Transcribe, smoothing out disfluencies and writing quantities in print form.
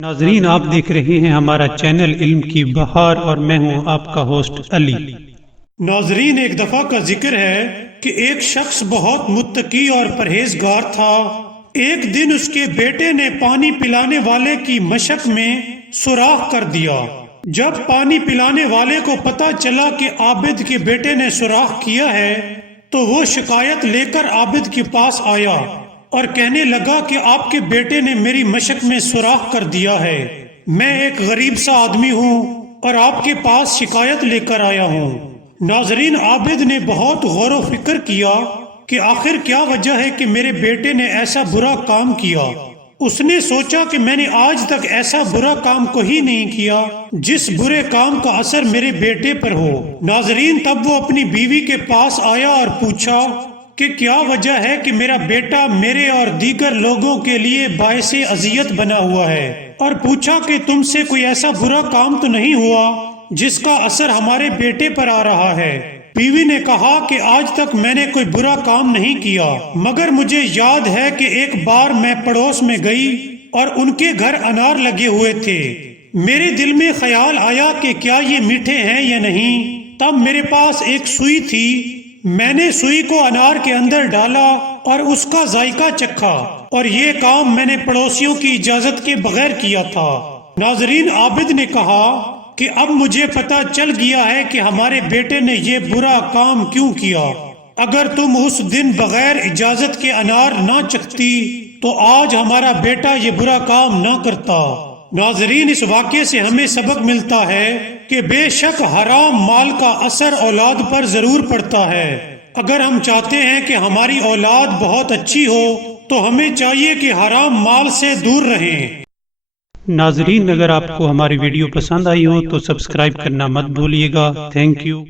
ناظرین، آپ دیکھ رہے ہیں ہمارا چینل علم کی بہار اور میں ہوں آپ کا ہوسٹ علی۔ ناظرین، ایک دفعہ کا ذکر ہے کہ ایک شخص بہت متقی اور پرہیزگار تھا۔ ایک دن اس کے بیٹے نے پانی پلانے والے کی مشق میں سوراخ کر دیا۔ جب پانی پلانے والے کو پتا چلا کہ عابد کے بیٹے نے سوراخ کیا ہے تو وہ شکایت لے کر عابد کے پاس آیا اور کہنے لگا کہ آپ کے بیٹے نے میری مشق میں سوراخ کر دیا ہے۔ میں ایک غریب سا آدمی ہوں اور آپ کے پاس شکایت لے کر آیا ہوں۔ ناظرین، عابد نے بہت غور و فکر کیا کہ آخر کیا وجہ ہے کہ میرے بیٹے نے ایسا برا کام کیا۔ اس نے سوچا کہ میں نے آج تک ایسا برا کام کوئی نہیں کیا جس برے کام کا اثر میرے بیٹے پر ہو۔ ناظرین، تب وہ اپنی بیوی کے پاس آیا اور پوچھا کہ کیا وجہ ہے کہ میرا بیٹا میرے اور دیگر لوگوں کے لیے باعث اذیت بنا ہوا ہے، اور پوچھا کہ تم سے کوئی ایسا برا کام تو نہیں ہوا جس کا اثر ہمارے بیٹے پر آ رہا ہے۔ بیوی نے کہا کہ آج تک میں نے کوئی برا کام نہیں کیا، مگر مجھے یاد ہے کہ ایک بار میں پڑوس میں گئی اور ان کے گھر انار لگے ہوئے تھے۔ میرے دل میں خیال آیا کہ کیا یہ میٹھے ہیں یا نہیں۔ تب میرے پاس ایک سوئی تھی، میں نے سوئی کو انار کے اندر ڈالا اور اس کا ذائقہ چکھا، اور یہ کام میں نے پڑوسیوں کی اجازت کے بغیر کیا تھا۔ ناظرین، عابد نے کہا کہ اب مجھے پتا چل گیا ہے کہ ہمارے بیٹے نے یہ برا کام کیوں کیا۔ اگر تم اس دن بغیر اجازت کے انار نہ چکھتی تو آج ہمارا بیٹا یہ برا کام نہ کرتا۔ ناظرین، اس واقعے سے ہمیں سبق ملتا ہے کہ بے شک حرام مال کا اثر اولاد پر ضرور پڑتا ہے۔ اگر ہم چاہتے ہیں کہ ہماری اولاد بہت اچھی ہو تو ہمیں چاہیے کہ حرام مال سے دور رہیں۔ ناظرین، اگر آپ کو ہماری ویڈیو پسند آئی ہو تو سبسکرائب کرنا مت بھولیے گا۔ Thank you.